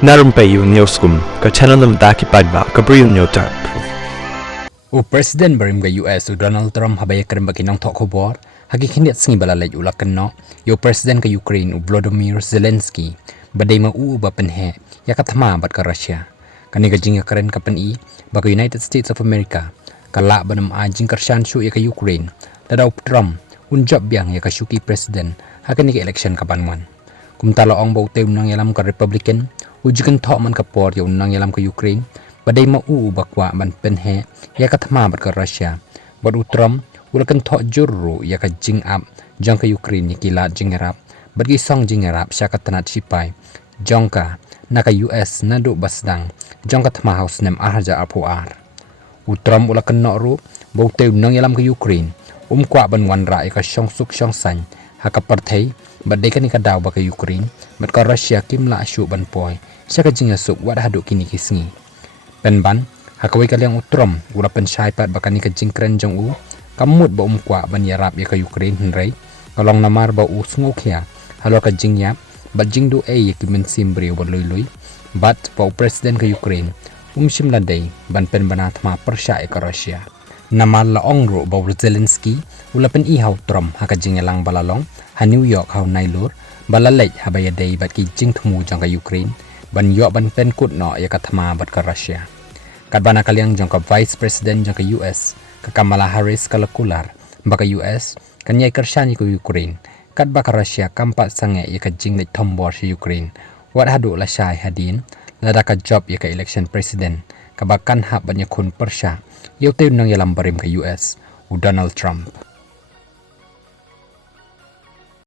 Narumpayu Newskum, ka channel nam daki padba, ka briyo nyo tarp. President barim ga US Donald Trump habaya karim bakinang tokobor, hagi kinit singi balalay ulakan no, President ga Ukraine Volodymyr Zelensky, baday mauuba penhe, yakatama bat ka Russia. Kaniga jinga karen kapan baga United States of America, kala banam ajing karsyan syu yaka Ukraine, dadaw Trump, unjab biyang yaka syuki President, hakaniga election kapanwan. Kumtala ong bautew nang yalam ka Republican, ujikan tok man kapor yaw nang yalam ka Ukraine, baday mauuba kwa man penhe, yakatama bat ka Russia. Badu Trump, ulakan tok juru yaka jing up, jang ka Ukraine yakila jing erap, bagi song jing erap siya katanat sipay, jang ka, naka US nado basdang, jang ka tama house nem aharja apuar. Trump ulakan nokru, bautew nang yalam ka Ukraine, kwa ban wanra yaka syong suk syong san, haka partay, baday ka ni kadaw ba ka Ukraine, bat ka Russia kimla asyo ban poy, siya ka jing asuk wad haduk kini kisngi. Penban, hakaway kalyang Trump, ulapan syaipat baka ni ka jing kren jang kamut ba kwa ban yarap ya ka Ukraine henry, kalong namar ba sngok ya, halo ka jing yap, bat jing do ya kimen simbre ba luy, bat pa President ka Ukraine, simladay, ban penbanat ma persya ka Russia. Namal laong ro ba Zelensky, ulapan ihaw Trump haka jing lang balalong, ha New York haw nailur, balalay habaya day bat ki jing tumu jang ka Ukraine, ban yo ban penkut no ya katama bat ka Russia. Kadbana kalyang jang ka Vice President jang ka US, ka Kamala Harris kalakular, baka US, kanyay karsyani ko Ukraine, kadba ka Russia kampat sange ya ka jing lit tombor si Ukraine, wat hadu la syay hadin, lada ka job ya ka election president, kabakan hap banya kun persya, yaw tayo nang yalam barim ka US, Donald Trump.